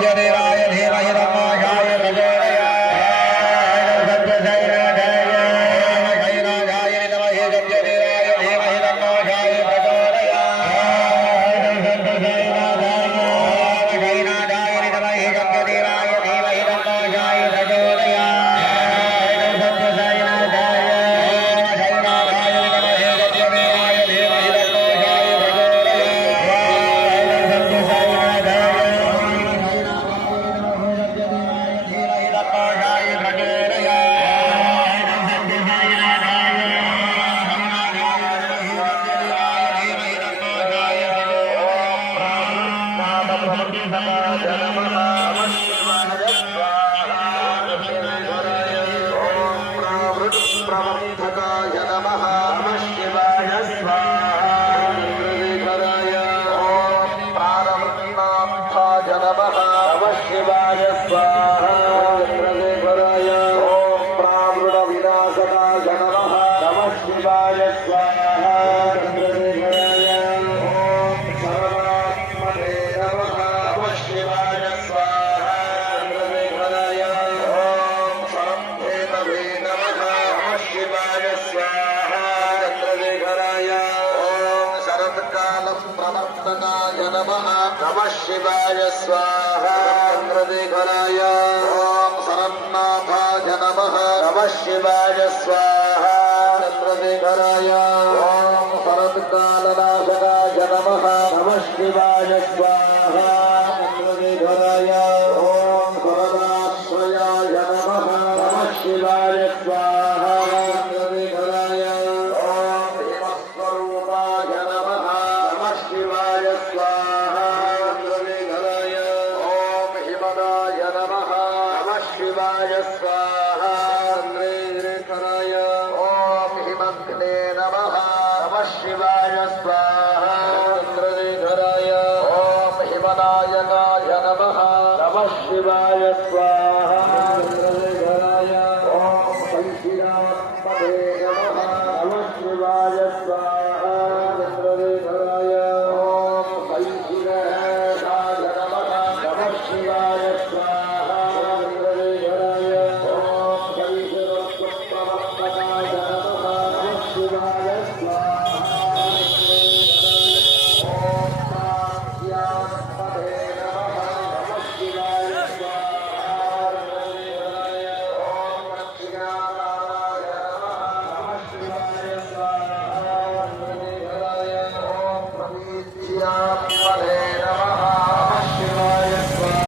देवाय धीमहि तन्नो प्रवर्धकाय नमः नमः शिवाय स्वाहा ओम प्रारब्धनाथाय नमः नमः शिवाय स्वाहा ओम प्रावृण विनाशकाय नमः नमः शिवाय स्वाहा नमः शिवाय स्वाहा चंद्रशेखराय ओम शरन्नाथाय नमः नमः शिवाय स्वाहा चंद्रशेखराय ओम शरत्कालनाशकाय नमः नमः शिवाय स्वाहा चंद्रशेखराय ओम शरदाश्रयाय नमः नमः शिवाय स्वाहा चंद्रशेखराय ओम हिमस्वरूपाय नमः नमः शिवाय स्वाहा शिवाय स्वाहा चंद्रेश्वराय ओम हिमग्ने नमः नमः शिवाय स्वाहा चंद्रशेखराय ओम हिमनायकाय नमः नमः शिवाय स्वाहा